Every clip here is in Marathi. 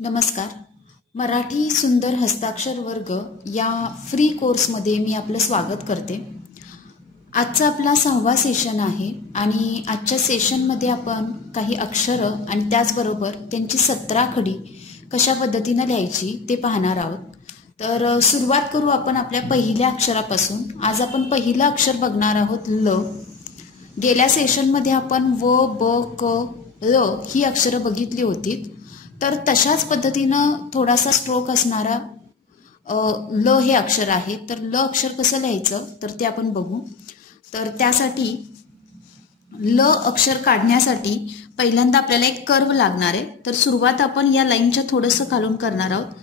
नमस्कार. मराठी सुंदर हस्ताक्षर वर्ग या फ्री कोर्समध्ये मी आपलं स्वागत करते. आजचा आपला 6वा सेशन आहे आणि आजच्या सेशनमध्ये आपण काही अक्षरं आणि त्याचबरोबर त्यांची 17 खडी कशा पद्धतीनं लिहायची ते पाहणार आहोत. तर सुरुवात करू आपण आपल्या पहिल्या अक्षरापासून. आज आपण पहिलं अक्षर बघणार आहोत ल. गेल्या सेशनमध्ये आपण व, ब, क, ल ही अक्षरं बघितली होती. तर तशाच पद्धतीनं थोडासा स्ट्रोक असणारा ल हे अक्षर आहे. तर ल अक्षर कसं लिहायचं तर ते आपण बघू. तर त्यासाठी ल अक्षर काढण्यासाठी पहिल्यांदा आपल्याला एक कर्व लागणार आहे. तर सुरुवात आपण या लाईनच्या थोडंसं खालून करणार आहोत.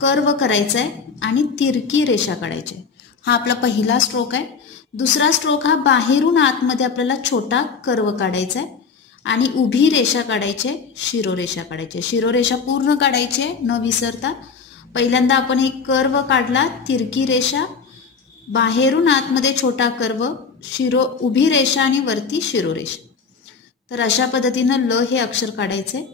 कर्व करायचं आहे आणि तिरकी रेषा काढायची आहे. हा आपला पहिला स्ट्रोक आहे. दुसरा स्ट्रोक हा बाहेरून आतमध्ये आपल्याला छोटा कर्व काढायचा आहे आणि उभी रेषा काढायची, शिरोरेषा काढायची. शिरोरेषा पूर्ण काढायची न विसरता. पहिल्यांदा आपण एक कर्व काढला, तिरकी रेषा, बाहेरून आतमध्ये छोटा कर्व, उभी रेषा आणि वरती शिरोरेषा. तर अशा पद्धतीनं ल हे अक्षर काढायचे.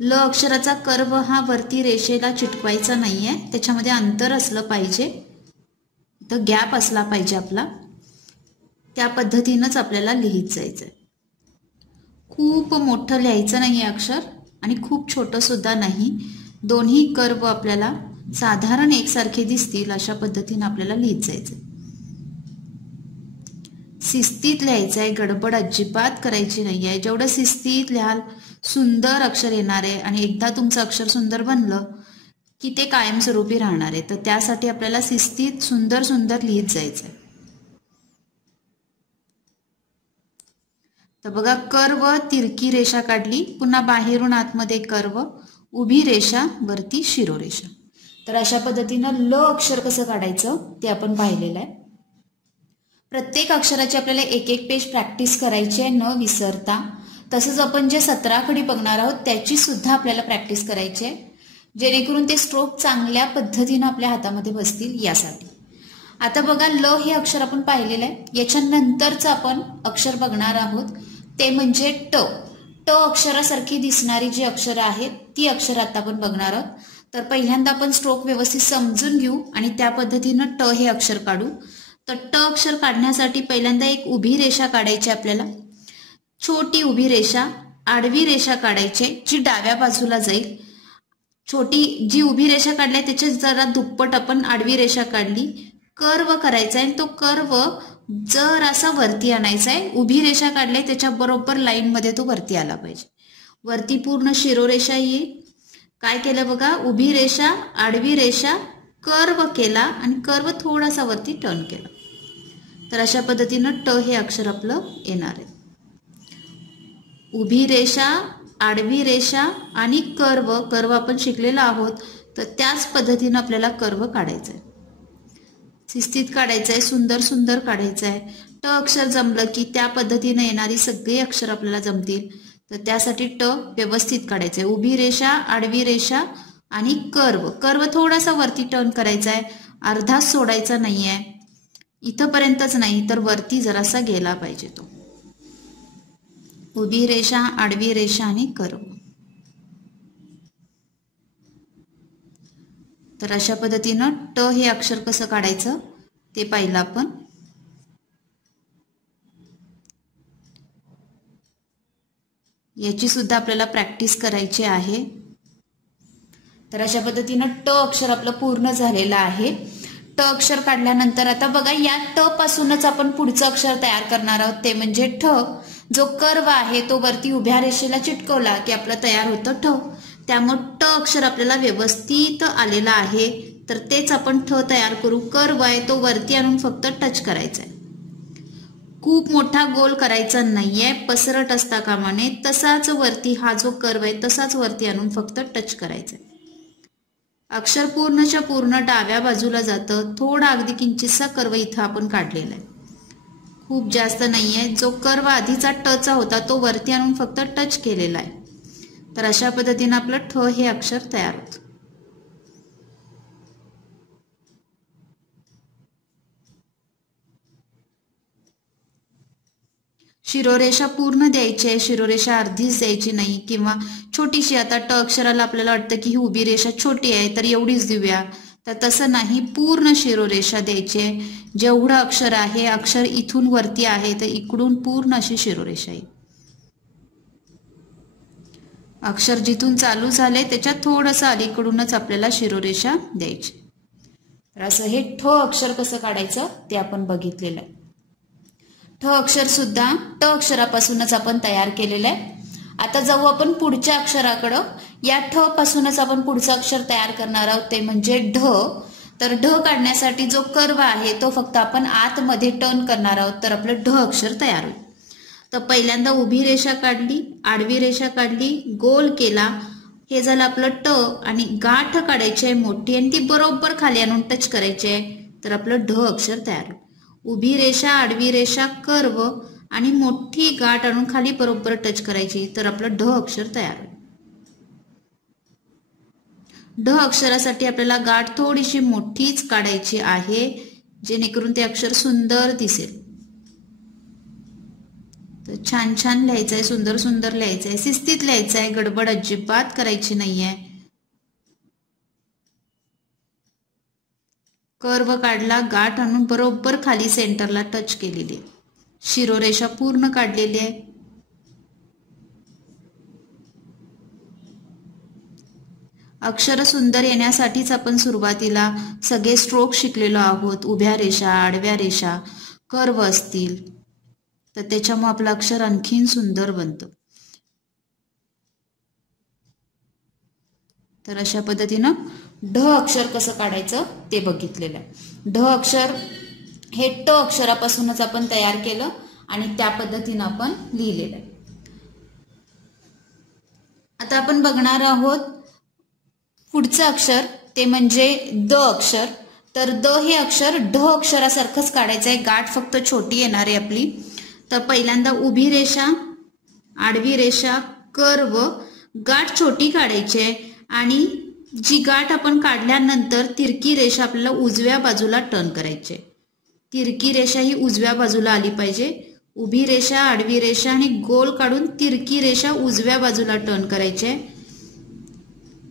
ल अक्षराचा कर्व हा वरती रेषेला चिटकवायचा नाहीये, त्याच्यामध्ये अंतर असलं पाहिजे, तर गॅप असला पाहिजे आपला. त्या पद्धतीनंच आपल्याला लिहित जायचंय. खूप मोठं लिहायचं नाही अक्षर आणि खूप छोटं सुद्धा नाही. दोन्ही कर्व आपल्याला साधारण एकसारखे दिसतील अशा पद्धतीने आपल्याला लिहित जायचंय. शिस्तीत लिहायचं आहे, गडबड अजिबात करायची नाही आहे. जेवढं शिस्तीत लिहाल सुंदर अक्षर येणार आहे आणि एकदा तुमचं अक्षर सुंदर बनलं की ते कायमस्वरूपी राहणार आहे. तर त्यासाठी आपल्याला शिस्तीत सुंदर सुंदर लिहित जायचंय. तर बघा, कर्व, तिरकी रेषा काढली, पुन्हा बाहेरून आतमध्ये कर्व, उभी रेषा, वरती शिरोरेषा. तर अशा पद्धतीनं ल अक्षर कसं काढायचं ते आपण पाहिलेलं आहे. प्रत्येक अक्षराची आपल्याला एक एक पेज प्रॅक्टिस करायची आहे न विसरता. तसंच आपण जे 17 खडी बघणार आहोत त्याची सुद्धा आपल्याला प्रॅक्टिस करायची आहे, जेणेकरून ते स्ट्रोक चांगल्या पद्धतीनं आपल्या हातामध्ये बसतील यासाठी. आता बघा, ल हे अक्षर आपण पाहिलेलं आहे. याच्यानंतरचं आपण अक्षर बघणार आहोत ते म्हणजे ट. ट अक्षरासारखी दिसणारी जी अक्षरं आहेत ती अक्षर आता आपण बघणार आहोत. तर पहिल्यांदा आपण स्ट्रोक व्यवस्थित समजून घेऊ आणि त्या पद्धतीनं ट हे अक्षर काढू. तर ट अक्षर काढण्यासाठी पहिल्यांदा एक उभी रेषा काढायची आपल्याला. छोटी उभी रेषा, आडवी रेषा काढायची जी डाव्या बाजूला जाईल. छोटी जी उभी रेषा काढली त्याच्या जरा दुप्पट आपण आडवी रेषा काढली. कर्व करायचा आहे, तो कर्व जर असा वरती आणायचा आहे. उभी रेषा काढली त्याच्या बरोबर लाईन मध्ये तो वरती आला पाहिजे. वरती पूर्ण शिरोरेषा येईल. काय केलं बघा, उभी रेषा, आडवी रेषा, कर्व केला आणि कर्व थोडासा वरती टर्न केला. तर अशा पद्धतीनं ट हे अक्षर आपलं येणार आहे. उभी रेषा, आडवी रेषा आणि कर्व. कर्व आपण शिकलेलो आहोत, तर त्याच पद्धतीनं आपल्याला कर्व काढायचं आहे. शिस्तीत काढायचं आहे, सुंदर सुंदर काढायचं आहे. ट अक्षर जमलं की त्या पद्धतीने येणारी सगळी अक्षर आपल्याला जमतील. तर त्यासाठी ट व्यवस्थित काढायचं आहे. उभी रेषा, आडवी रेषा आणि कर्व. कर्व थोडासा वरती टर्न करायचा आहे, अर्धाच सोडायचा नाही आहे. इथंपर्यंतच नाही तर वरती जरासा गेला पाहिजे तो. उभी रेषा, आडवी रेषा आणि कर्व. तर अशा पद्धतीनं ट हे अक्षर कसं काढायचं ते पाहिलं आपण. याची सुद्धा आपल्याला प्रॅक्टिस करायची आहे. तर अशा पद्धतीनं ट अक्षर आपलं पूर्ण झालेलं आहे. ट अक्षर काढल्यानंतर आता बघा, या ट पासूनच आपण पुढचं अक्षर तयार करणार आहोत ते म्हणजे ठ. जो कर्व आहे तो वरती उभ्या रेषेला चिटकवला की आपलं तयार होतं ठ. त्यामुळे ट अक्षर आपल्याला व्यवस्थित आलेला आहे. तर तेच आपण ठ तयार करू. कर्व आहे तो वरती आणून फक्त टच करायचा आहे. खूप मोठा गोल करायचा नाहीये, पसरट असता कामा नये. तसाच वरती हा जो कर्व आहे तसाच वरती आणून फक्त टच करायचा आहे. अक्षर पूर्णच्या पूर्ण डाव्या बाजूला जातं. थोडा अगदी किंचितसा कर्व इथं आपण काढलेला आहे, खूप जास्त नाहीये. जो कर्व आधीचा टचा होता तो वरती आणून फक्त टच केलेला आहे. तर अशा पद्धतीनं आपलं ठ हे अक्षर तयार होतं. शिरोरेषा पूर्ण द्यायची आहे, शिरोरेषा अर्धीच द्यायची नाही किंवा छोटीशी. आता ट अक्षराला आपल्याला वाटतं की ही उभी रेषा छोटी आहे तर एवढीच देऊया, तर तसं नाही, पूर्ण शिरोरेषा द्यायची आहे. जेवढं अक्षर आहे, अक्षर इथून वरती आहे तर इकडून पूर्ण अशी शिरोरेषा येईल. अक्षर जिथून चालू झाले त्याच्यात थोडंसं अलीकडूनच आपल्याला शिरोरेषा द्यायची. तर असं हे ठ अक्षर कसं काढायचं ते आपण बघितलेलं आहे. ठ अक्षर सुद्धा ट अक्षरापासूनच आपण तयार केलेलं आहे. आता जाऊ आपण पुढच्या अक्षराकडं. या ठ पासूनच आपण पुढचं अक्षर तयार करणार आहोत, ते म्हणजे ढ. तर ढ काढण्यासाठी जो कर्व आहे तो फक्त आपण आतमध्ये टर्न करणार आहोत, तर आपलं ढ अक्षर तयार होईल. तर पहिल्यांदा उभी रेषा काढली, आडवी रेषा काढली, गोल केला, हे झालं आपलं ट. आणि गाठ काढायची आहे मोठी आणि ती बरोबर खाली आणून टच करायची आहे, तर आपलं ढ अक्षर तयार होईल. उभी रेषा, आडवी रेषा, कर्व आणि मोठी गाठ आणून खाली बरोबर टच करायची, तर आपलं ढ अक्षर तयार होईल. ढ अक्षरासाठी आपल्याला गाठ थोडीशी मोठीच काढायची आहे, जेणेकरून ते अक्षर सुंदर दिसेल. तर छान छान लिहायचं आहे, सुंदर सुंदर लिहायचं आहे, शिस्तीत लिहायचं आहे, गडबड अजिबात करायची नाहीये. कर्व काढला, गाठ आणून बरोबर खाली सेंटरला टच केलेली आहे. शिरोरेषा पूर्ण काढलेली आहे. अक्षर सुंदर येण्यासाठीच आपण सुरुवातीला सगळे स्ट्रोक शिकलेलो आहोत. उभ्या रेषा, आडव्या रेषा, कर्व असतील तर त्याच्यामुळे आपलं अक्षर आणखीन सुंदर बनतं. तर अशा पद्धतीनं ढ अक्षर कसं काढायचं ते बघितलेलं आहे. ढ अक्षर हे ट अक्षरापासूनच आपण तयार केलं आणि त्या पद्धतीनं आपण लिहिलेलं आहे. आता आपण बघणार आहोत पुढचं अक्षर, ते म्हणजे द अक्षर. तर द हे अक्षर ढ अक्षरासारखंच काढायचं आहे, गाठ फक्त छोटी येणार आहे आपली. तर पहिल्यांदा उभी रेषा, आडवी रेषा, कर्व, गाठ छोटी काढायची आहे आणि जी गाठ आपण काढल्यानंतर तिरकी रेषा आपल्याला उजव्या बाजूला टर्न करायची आहे. तिरकी रेषा ही उजव्या बाजूला आली पाहिजे. उभी रेषा, आडवी रेषा आणि गोल काढून तिरकी रेषा उजव्या बाजूला टर्न करायची आहे,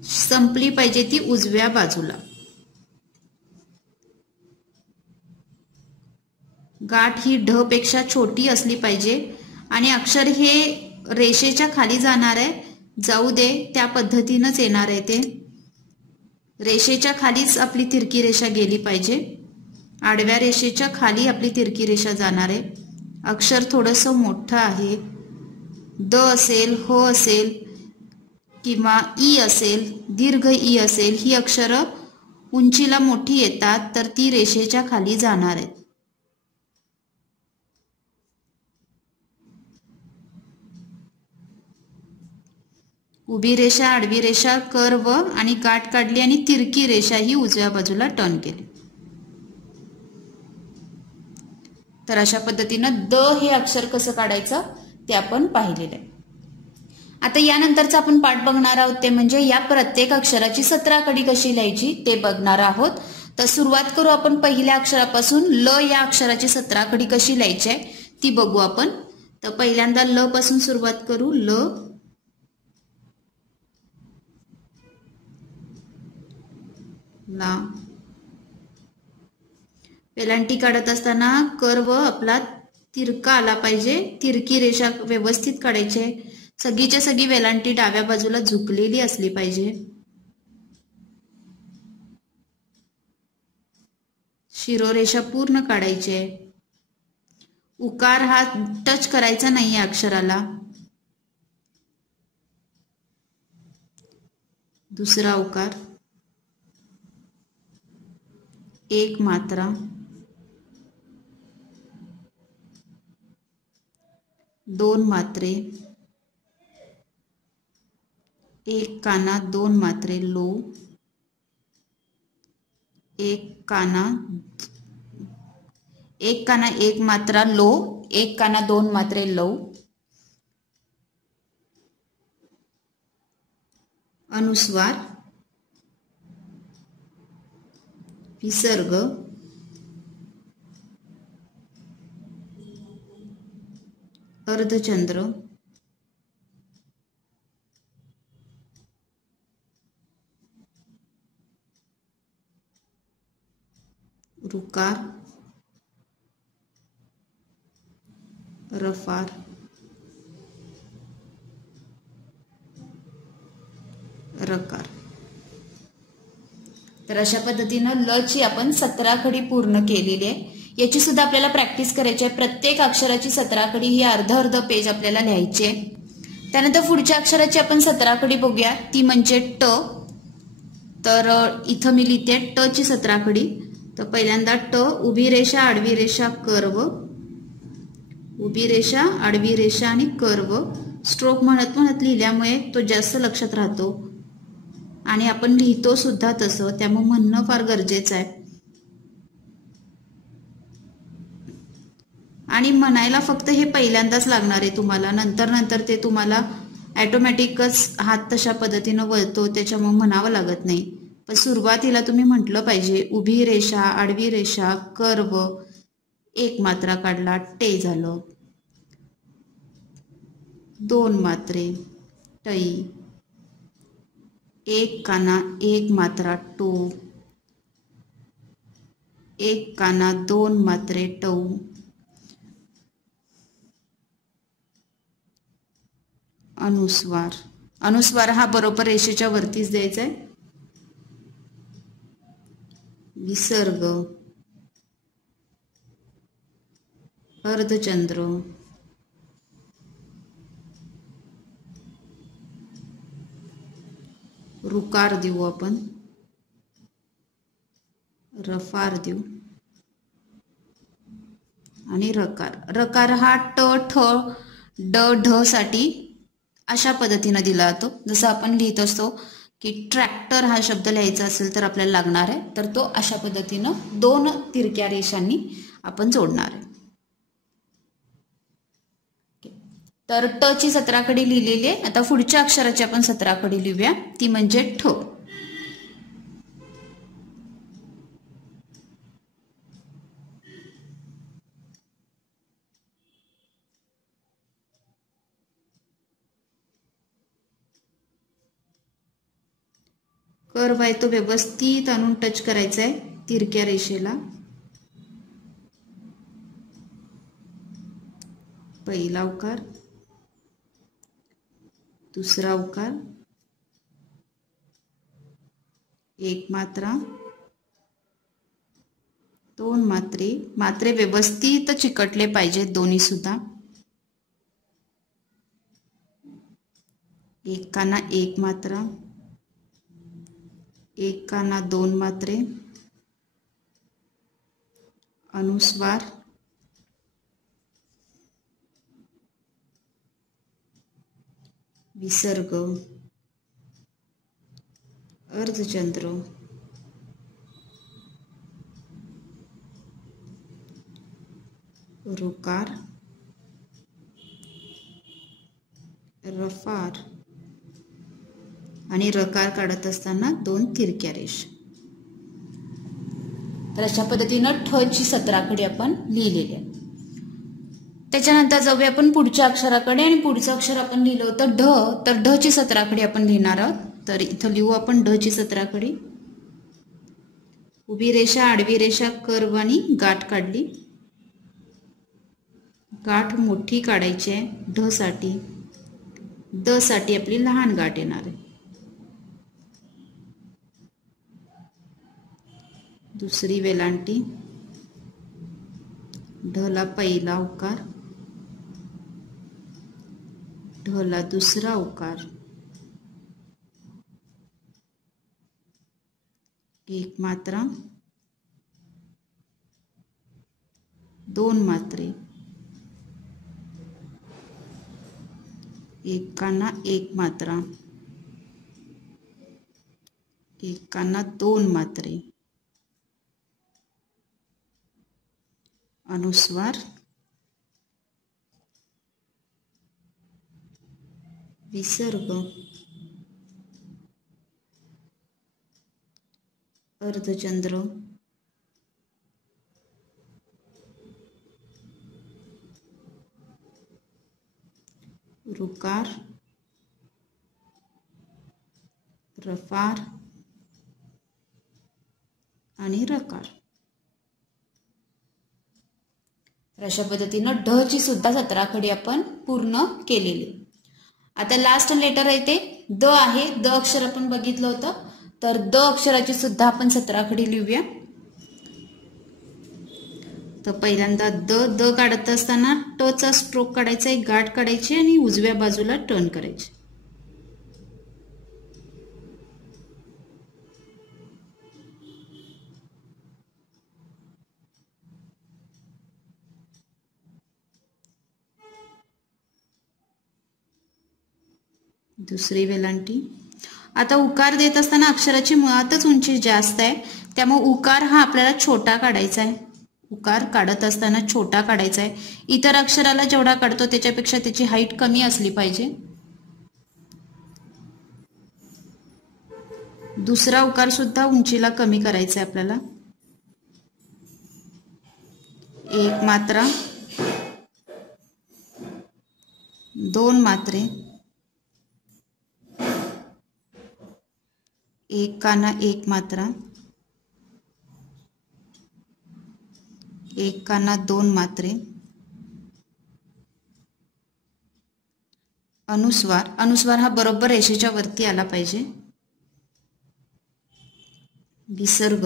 संपली पाहिजे ती उजव्या बाजूला. गाठ ही ढ पेक्षा छोटी असली पाहिजे आणि अक्षर हे रेषेच्या खाली जाणार आहे, जाऊ दे त्या पद्धतीनंच येणार आहे. ते रेषेच्या खालीच आपली तिरकी रेषा गेली पाहिजे, आडव्या रेषेच्या खाली आपली तिरकी रेषा जाणार आहे. अक्षर थोडंसं मोठं आहे, द असेल, ह असेल किंवा ई असेल, दीर्घ ई असेल, ही अक्षरं उंचीला मोठी येतात तर ती रेषेच्या खाली जाणार आहेत. उभी रेषा, आडवी रेषा, कर्व आणि गाठ काढली आणि तिरकी रेषा ही उजव्या बाजूला टर्न केली. तर अशा पद्धतीनं द हे अक्षर कसं काढायचं ते आपण पाहिलेलं आहे. आता यानंतरचा आपण पाठ बघणार आहोत, ते म्हणजे या प्रत्येक अक्षराची 17 कडी कशी लिहायची ते बघणार आहोत. तर सुरुवात करू आपण पहिल्या अक्षरापासून. ल या अक्षराची 17 कडी कशी लिहायची आहे ती बघू आपण. तर पहिल्यांदा ल पासून सुरुवात करू. ल, ला. वेलांटी काढत असताना कर्व आपला तिरका आला पाहिजे, तिरकी रेषा व्यवस्थित काढायची आहे. सगळीच्या सगळी वेलांटी डाव्या बाजूला झुकलेली असली पाहिजे. शिरोरेषा पूर्ण काढायची आहे. उकार हा टच करायचा नाही आहे अक्षराला. दुसरा उकार, एक मात्रा, दोन मात्रे, एक काना दोन मात्रे लो, एक काना एक मात्रा लो, एक काना दोन मात्रे लो. अनुस्वार, विसर्ग, अर्धचंद्र, रुकार, रफार, रकार. तर अशा पद्धतीनं ल ची आपण 17 खडी पूर्ण केलेली आहे. याची सुद्धा आपल्याला प्रॅक्टिस करायची आहे. प्रत्येक अक्षराची 17 खडी ही अर्ध पेज आपल्याला लिहायची आहे. त्यानंतर पुढच्या अक्षराची आपण 17 खडी बघूया, ती म्हणजे ट. तर इथं मी लिहिते ट ची 17 खडी. तर पहिल्यांदा ट, उभी रेषा, आडवी रेषा, कर्व, उभी रेषा, आडवी रेषा आणि कर्व. स्ट्रोक म्हणत म्हणत लिहिल्यामुळे तो जास्त लक्षात राहतो आणि आपण लिहितो सुद्धा तसं, त्यामुळे म्हणणं फार गरजेचं आहे. आणि म्हणायला फक्त हे पहिल्यांदाच लागणार आहे तुम्हाला, नंतर नंतर ते तुम्हाला ॲटोमॅटिकच हात तशा पद्धतीनं वळतो, त्याच्यामुळे म्हणावं लागत नाही. पण सुरुवातीला तुम्ही म्हटलं पाहिजे उभी रेषा, आडवी रेषा, कर्व, एक मात्रा काढला, टे झालं, 2 मात्रे, टई, एक काना, एक मात्रा, टो, एक काना, 2 मात्रे, टौ, अनुस्वार. अनुस्वार हा बरोबर रेषेच्या वरतीच द्यायचा आहे. विसर्ग, अर्धचंद्र, रुकार देऊ आपण, रफार देऊ आणि रकार. रकार हा ट, ठ, ड, ढ साठी अशा पद्धतीने दिला जातो. जसं आपण लिहित असतो की ट्रॅक्टर हा शब्द लिहायचा असेल तर आपल्याला लागणार आहे, तर तो अशा पद्धतीनं 2 तिरक्या रेषांनी आपण जोडणार आहे. तर ट ची 17 खडी लिहिलेली आहे. आता पुढच्या अक्षराची आपण 17 खडी लिहूया, ती म्हणजे ठ. कर्व आहे तो व्यवस्थित आणून टच करायचा आहे तिरक्या रेषेला. पहिला उकार, दुसरा उकार, एक मात्रा, 2 मात्रे. मात्रे व्यवस्थित चिकटले पाहिजेत दोन्ही सुद्धा. एक काना, एक मात्रा, एक काना, 2 मात्रे, अनुस्वार, विसर्ग, अर्धचंद्र, रुकार, रफार आणि रकार काढत असताना 2 तिरक्या रेषा. तर अशा पद्धतीनं ठ ची 17 खडी आपण लिहिलेली आहे. त्याच्यानंतर जाऊया आपण पुढच्या अक्षराकडे, आणि पुढचं अक्षर आपण लिहिलं होतं ढ. तर ढ ची 17 खडी आपण लिहिणार आहोत. तर इथं लिहू आपण ढ ची 17 खडी. उभी रेषा, आडवी रेषा, कर्व आणि गाठ काढली. गाठ मोठी काढायची आहे ढ साठी. द साठी आपली लहान गाठ येणार आहे. दुसरी वेलांटी, ढला पहिला उकार, ढला दुसरा उकार, एक मात्रा, 2 मात्रे, एक काना, एक मात्रा, एक काना, 2 मात्रे, अनुस्वार, विसर्ग, अर्धचंद्र, ऋकार, रफार आणि रकार. अशा पद्धतीनं ढ ची सुद्धा 17 खडी आपण पूर्ण केलेली. आता लास्ट लेटर आहे ते द आहे. द अक्षर आपण बघितलं होतं, तर द अक्षराची सुद्धा आपण 17 खडी लिहूया. तर पहिल्यांदा द काढत असताना ट चा स्ट्रोक काढायचा, एक गाठ काढायची आणि उजव्या बाजूला टर्न करायची. दुसरी वेलांटी. आता उकार देत असताना अक्षराची मुळातच उंची जास्त आहे, त्यामुळे उकार हा आपल्याला छोटा काढायचा आहे. उकार काढत असताना छोटा काढायचा आहे. इतर अक्षराला जेवढा काढतो त्याच्यापेक्षा त्याची हाईट कमी असली पाहिजे. दुसरा उकार सुद्धा उंचीला कमी करायचा आहे आपल्याला. 1 मात्रा, 2 मात्रे, 1 काना 1 मात्रा, 1 काना 2 मात्रे. अनुस्वार. अनुस्वार हा बरोबर रेषेच्या वरती आला पाहिजे. विसर्ग,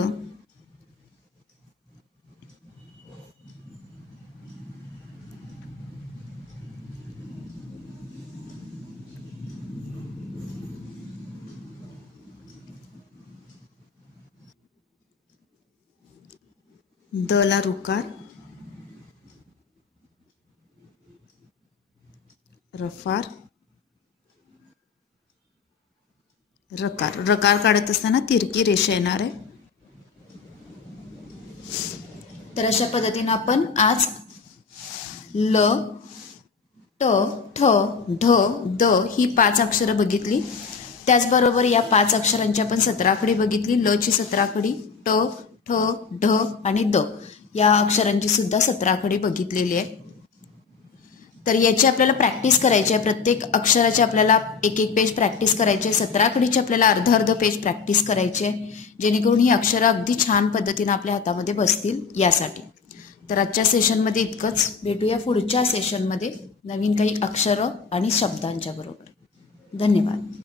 द ला ऋकार, रफार, रकार. रकार काढत असताना तिरकी रेषा येणार आहे. तर अशा पद्धतीने आपण आज ल, ट, ठ, ढ, द ही 5 अक्षरं बघितली. त्याचबरोबर या 5 अक्षरांची आपण 17 खडी बघितली. ल ची 17 खडी, ट, ठ, ढ आणि द या अक्षरांची सुद्धा 17 खडी बघितलेली आहे. तर याची आपल्याला प्रॅक्टिस करायची आहे. प्रत्येक अक्षराची आपल्याला एक पेज प्रॅक्टिस करायची आहे. 17 खडीची आपल्याला अर्ध पेज प्रॅक्टिस करायची आहे, जेणेकरून ही अक्षरं अगदी छान पद्धतीने आपल्या हातामध्ये बसतील यासाठी. तर आजच्या सेशनमध्ये इतकंच. भेटूया पुढच्या सेशनमध्ये नवीन काही अक्षरं आणि शब्दांच्या बरोबर. धन्यवाद.